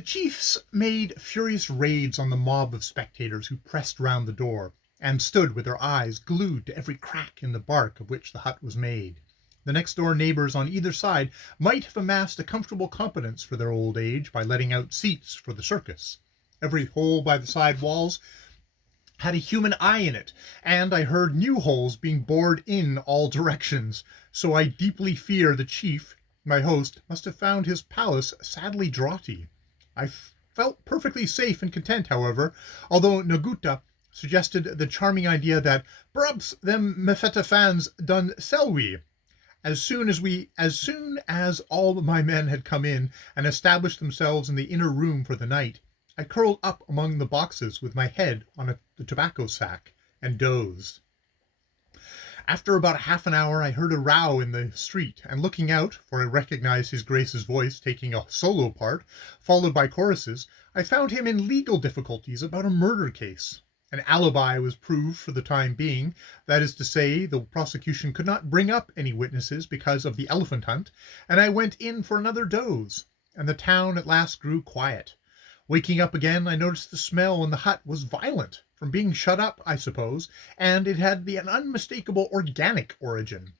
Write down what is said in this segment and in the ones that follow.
The chiefs made furious raids on the mob of spectators who pressed round the door, and stood with their eyes glued to every crack in the bark of which the hut was made. The next-door neighbours on either side might have amassed a comfortable competence for their old age by letting out seats for the circus. Every hole by the side walls had a human eye in it, and I heard new holes being bored in all directions, so I deeply fear the chief, my host, must have found his palace sadly draughty. I felt perfectly safe and content, however, although Naguta suggested the charming idea that perhaps them Mefeta fans done sell we. As soon as all my men had come in and established themselves in the inner room for the night, I curled up among the boxes with my head on the tobacco sack and dozed. After about half an hour I heard a row in the street, and looking out, for I recognized his Grace's voice taking a solo part, followed by choruses, I found him in legal difficulties about a murder case. An alibi was proved for the time being, that is to say, the prosecution could not bring up any witnesses because of the elephant hunt, and I went in for another doze, and the town at last grew quiet. Waking up again, I noticed the smell in the hut was violent, from being shut up, I suppose, and it had an unmistakable organic origin.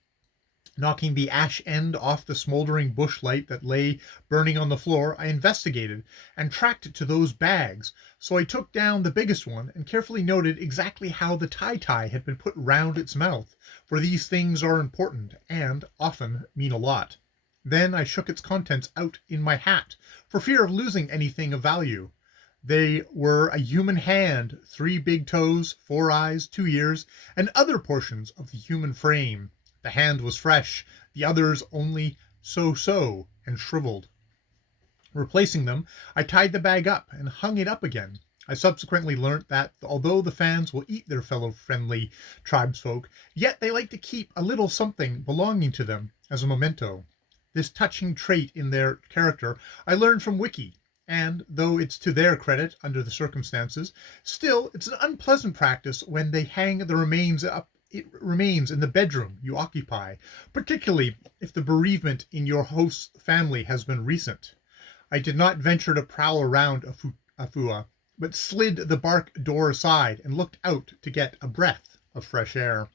Knocking the ash end off the smoldering bush light that lay burning on the floor, I investigated and tracked it to those bags, so I took down the biggest one and carefully noted exactly how the tie-tie had been put round its mouth, for these things are important and often mean a lot. Then I shook its contents out in my hat, for fear of losing anything of value. They were a human hand, 3 big toes, 4 eyes, 2 ears, and other portions of the human frame. The hand was fresh, the others only so and shriveled. Replacing them, I tied the bag up and hung it up again. I subsequently learnt that, although the fans will eat their fellow friendly tribesfolk, yet they like to keep a little something belonging to them as a memento. This touching trait in their character I learned from Wiki, and, though it's to their credit under the circumstances, still it's an unpleasant practice when they hang the remains up. It remains in the bedroom you occupy, particularly if the bereavement in your host's family has been recent. I did not venture to prowl around Afua, but slid the bark door aside and looked out to get a breath of fresh air.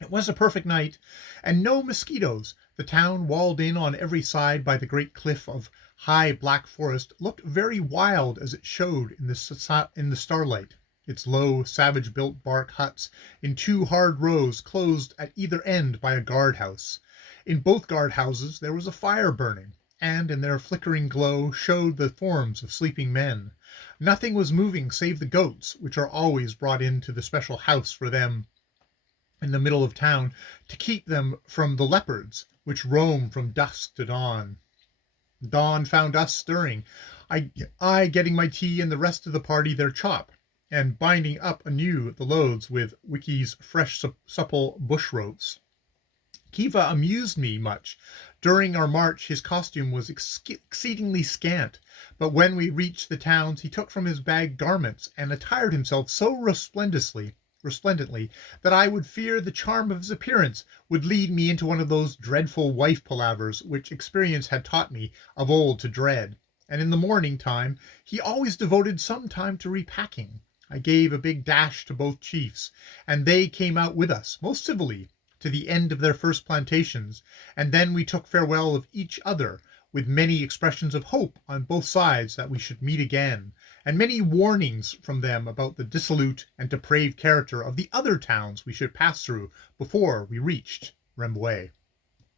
It was a perfect night, and no mosquitoes. The town, walled in on every side by the great cliff of high black forest, looked very wild as it showed in the starlight. Its low, savage-built bark huts in 2 hard rows closed at either end by a guardhouse. In both guardhouses there was a fire burning, and in their flickering glow showed the forms of sleeping men. Nothing was moving save the goats, which are always brought into the special house for them in the middle of town to keep them from the leopards, which roam from dusk to dawn. Dawn found us stirring, I getting my tea and the rest of the party their chop, and binding up anew the loads with Wiki's fresh supple bush ropes. Kiva amused me much. During our march his costume was exceedingly scant, but when we reached the towns he took from his bag garments and attired himself so resplendently that I would fear the charm of his appearance would lead me into one of those dreadful wife palavers which experience had taught me of old to dread. And in the morning time he always devoted some time to repacking. I gave a big dash to both chiefs, and they came out with us, most civilly, to the end of their first plantations, and then we took farewell of each other, with many expressions of hope on both sides that we should meet again, and many warnings from them about the dissolute and depraved character of the other towns we should pass through before we reached Rembwe.